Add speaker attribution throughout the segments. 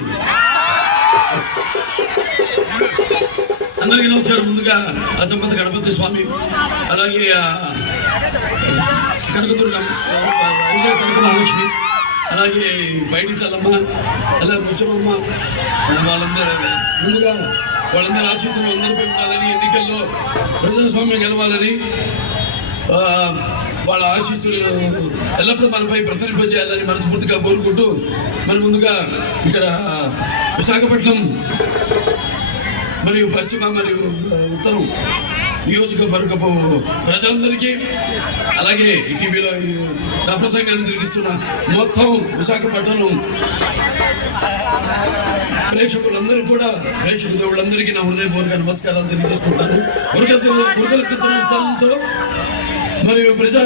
Speaker 1: జరిగింది అందరికీ నమస్కారం. ముందుగా అసంపత గణపతి స్వామి అలాగే కనకదుర్గ కనక మహాలక్ష్మి అలాగే బయటి తలమ్మ అలా ముచ్చలమ్మ వాళ్ళందరూ ముందుగా వాళ్ళందరూ ఆశీస్సులు అందరూ పెట్టాలని ఎన్నికల్లో ప్రజాస్వామ్యం గెలవాలని వాళ్ళ ఆశీస్సులు ఎల్లప్పుడూ మనపై ప్రతిరింపజేయాలని మనస్ఫూర్తిగా కోరుకుంటూ మరి ముందుగా ఇక్కడ విశాఖపట్నం మరియు పశ్చిమ మరియు ఉత్తరం నియోజకవర్గపు ప్రజలందరికీ అలాగే ఈటీవీలో నా ప్రసంగాన్ని తిరిగిస్తున్న మొత్తం విశాఖపట్నం ప్రేక్షకులందరికీ కూడా ప్రేక్షక దేవుళ్ళందరికీ నా హృదయపూర్వక నమస్కారాలు తెలియజేస్తుంటాను ఉరకలెత్తుతున్న ఉత్సాహంతో మరియు ప్రజా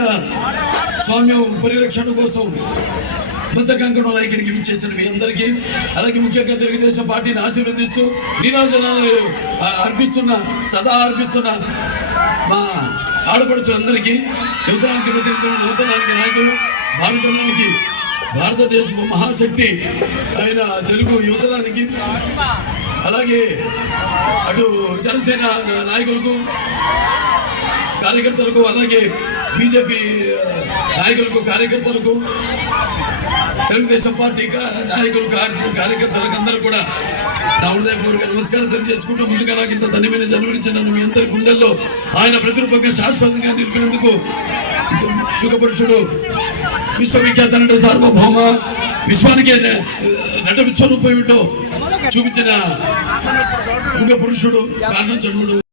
Speaker 1: స్వామ్యం పరిరక్షణ కోసం బద్దకంకణంలో ఇక్కడికి విచ్చేసిన మీ అందరికీ అలాగే ముఖ్యంగా తెలుగుదేశం పార్టీని ఆశీర్వదిస్తూ నీరాజనాలు అర్పిస్తున్న సదా అర్పిస్తున్న మా ఆడపడుచులందరికీ యువతరానికి ప్రతినిధులు నూతనానికి నాయకులు భావితనానికి భారతదేశపు మహాశక్తి అయిన తెలుగు యువతరానికి అలాగే అటు జనసేన నాయకులకు కార్యకర్తలకు అలాగే బీజేపీ నాయకులకు కార్యకర్తలకు తెలుగుదేశం పార్టీ నాయకులు కార్యకర్తలకు అందరూ కూడా నా హృదయపూర్వక నమస్కారం తెలియజేసుకుంటూ ముందుగా నాకు ఇంత ధన్యమైన జన్మనిచ్చిన మీ అందరి గుండెల్లో ఆయన ప్రతిరూపంగా శాశ్వతంగా నిలిపినందుకు యుగపురుషుడు విశ్వవిఖ్యాత నట సార్వభౌమ విశ్వానికే నట విశ్వరూపం ఏమిటో చూపించిన యుగ పురుషుడు కారణం జన్ముడు.